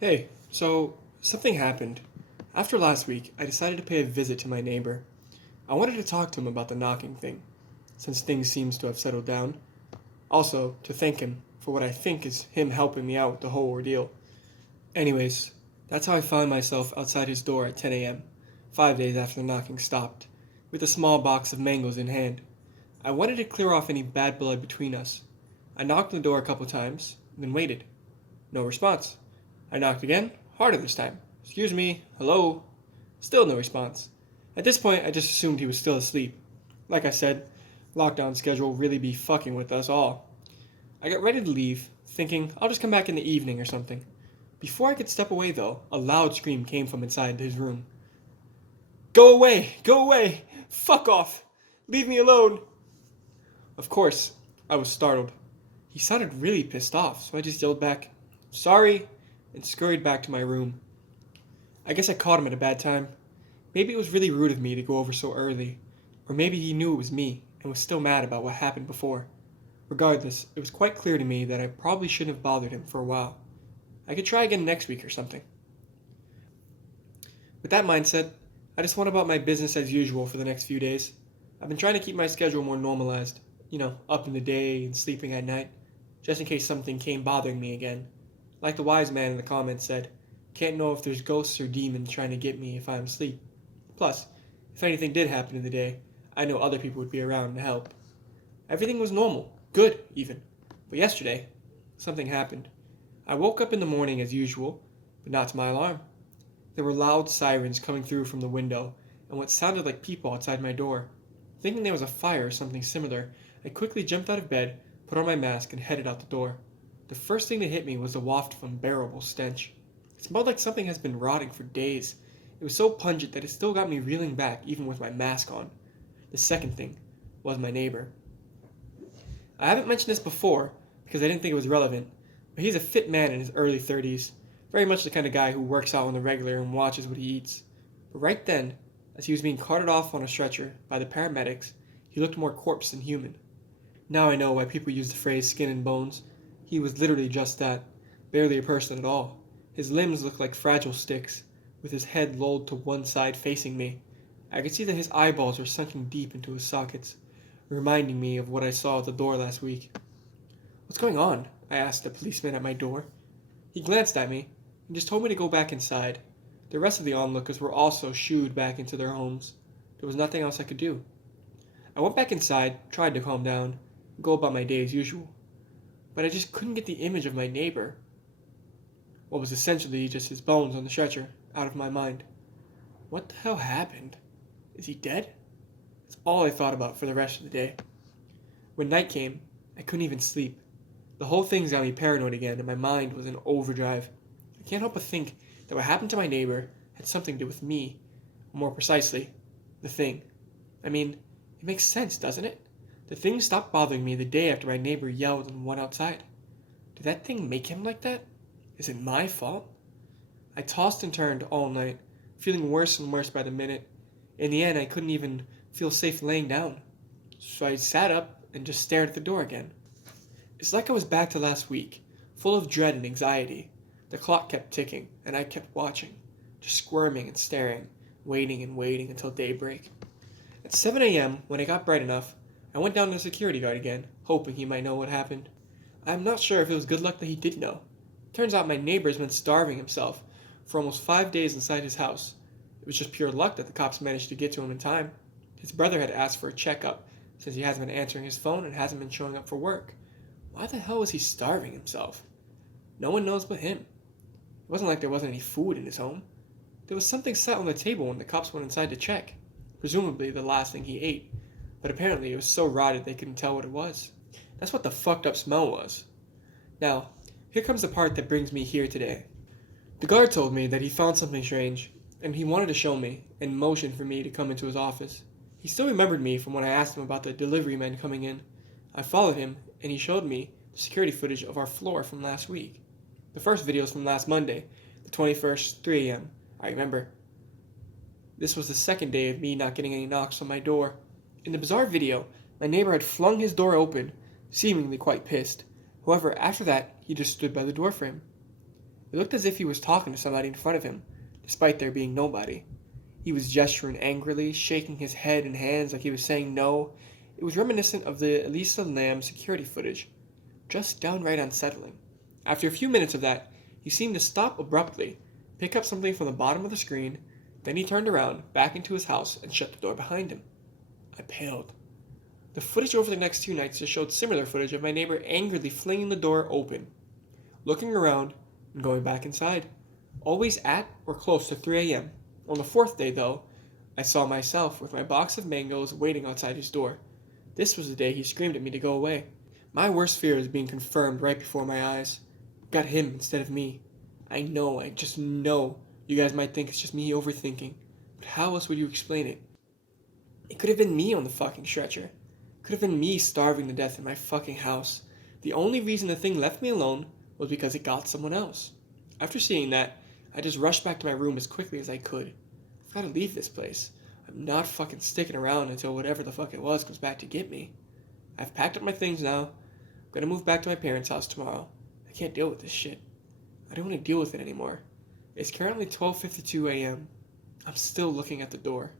Hey, so something happened. After last week, I decided to pay a visit to my neighbor. I wanted to talk to him about the knocking thing, since things seems to have settled down. Also, to thank him for what I think is him helping me out with the whole ordeal. Anyways, that's how I found myself outside his door at 10 a.m., 5 days after the knocking stopped, with a small box of mangoes in hand. I wanted to clear off any bad blood between us. I knocked on the door a couple times, then waited. No response. I knocked again, harder this time. Excuse me, hello? Still no response. At this point, I just assumed he was still asleep. Like I said, lockdown schedule really be fucking with us all. I got ready to leave, thinking I'll just come back in the evening or something. Before I could step away, though, a loud scream came from inside his room. Go away! Go away! Fuck off! Leave me alone! Of course, I was startled. He sounded really pissed off, so I just yelled back, Sorry, and scurried back to my room. I guess I caught him at a bad time. Maybe it was really rude of me to go over so early, or maybe he knew it was me and was still mad about what happened before. Regardless, it was quite clear to me that I probably shouldn't have bothered him for a while. I could try again next week or something. With that mindset, I just went about my business as usual for the next few days. I've been trying to keep my schedule more normalized, up in the day and sleeping at night, just in case something came bothering me again. Like the wise man in the comments said, can't know if there's ghosts or demons trying to get me if I'm asleep. Plus, if anything did happen in the day, I know other people would be around to help. Everything was normal, good even. But yesterday, something happened. I woke up in the morning as usual, but not to my alarm. There were loud sirens coming through from the window, and what sounded like people outside my door. Thinking there was a fire or something similar, I quickly jumped out of bed, put on my mask, and headed out the door. The first thing that hit me was the waft of unbearable stench. It smelled like something has been rotting for days. It was so pungent that it still got me reeling back even with my mask on. The second thing was my neighbor. I haven't mentioned this before because I didn't think it was relevant, but he's a fit man in his early 30s, very much the kind of guy who works out on the regular and watches what he eats. But right then, as he was being carted off on a stretcher by the paramedics, he looked more corpse than human. Now I know why people use the phrase skin and bones. He was literally just that, barely a person at all. His limbs looked like fragile sticks, with his head lolled to one side facing me. I could see that his eyeballs were sunken deep into his sockets, reminding me of what I saw at the door last week. What's going on? I asked the policeman at my door. He glanced at me and just told me to go back inside. The rest of the onlookers were also shooed back into their homes. There was nothing else I could do. I went back inside, tried to calm down, and go about my day as usual. But I just couldn't get the image of my neighbor, what was essentially just his bones on the stretcher, out of my mind. What the hell happened? Is he dead? That's all I thought about for the rest of the day. When night came, I couldn't even sleep. The whole thing's got me paranoid again, and my mind was in overdrive. I can't help but think that what happened to my neighbor had something to do with me, or more precisely, the thing. I mean, it makes sense, doesn't it? The thing stopped bothering me the day after my neighbor yelled and went outside. Did that thing make him like that? Is it my fault? I tossed and turned all night, feeling worse and worse by the minute. In the end, I couldn't even feel safe laying down. So I sat up and just stared at the door again. It's like I was back to last week, full of dread and anxiety. The clock kept ticking, and I kept watching, just squirming and staring, waiting and waiting until daybreak. At 7 a.m., when it got bright enough, I went down to the security guard again, hoping he might know what happened. I'm not sure if it was good luck that he did know. Turns out my neighbor's been starving himself for almost 5 days inside his house. It was just pure luck that the cops managed to get to him in time. His brother had asked for a checkup since he hasn't been answering his phone and hasn't been showing up for work. Why the hell was he starving himself? No one knows but him. It wasn't like there wasn't any food in his home. There was something set on the table when the cops went inside to check. Presumably the last thing he ate, but apparently it was so rotted they couldn't tell what it was. That's what the fucked up smell was. Now, here comes the part that brings me here today. The guard told me that he found something strange, and he wanted to show me, and motioned for me to come into his office. He still remembered me from when I asked him about the delivery men coming in. I followed him, and he showed me the security footage of our floor from last week. The first video is from last Monday, the 21st, 3 a.m. I remember. This was the second day of me not getting any knocks on my door. In the bizarre video, my neighbor had flung his door open, seemingly quite pissed. However, after that, he just stood by the doorframe. It looked as if he was talking to somebody in front of him, despite there being nobody. He was gesturing angrily, shaking his head and hands like he was saying no. It was reminiscent of the Elisa Lam security footage. Just downright unsettling. After a few minutes of that, he seemed to stop abruptly, pick up something from the bottom of the screen, then he turned around, back into his house, and shut the door behind him. I paled. The footage over the next 2 nights just showed similar footage of my neighbor angrily flinging the door open, looking around, and going back inside, always at or close to 3 a.m. On the fourth day, though, I saw myself with my box of mangoes waiting outside his door. This was the day he screamed at me to go away. My worst fear is being confirmed right before my eyes. Got him instead of me. I just know you guys might think it's just me overthinking, but how else would you explain it? It could have been me on the fucking stretcher. It could have been me starving to death in my fucking house. The only reason the thing left me alone was because it got someone else. After seeing that, I just rushed back to my room as quickly as I could. I've got to leave this place. I'm not fucking sticking around until whatever the fuck it was comes back to get me. I've packed up my things now. I'm gonna move back to my parents' house tomorrow. I can't deal with this shit. I don't want to deal with it anymore. It's currently 12:52 a.m. I'm still looking at the door.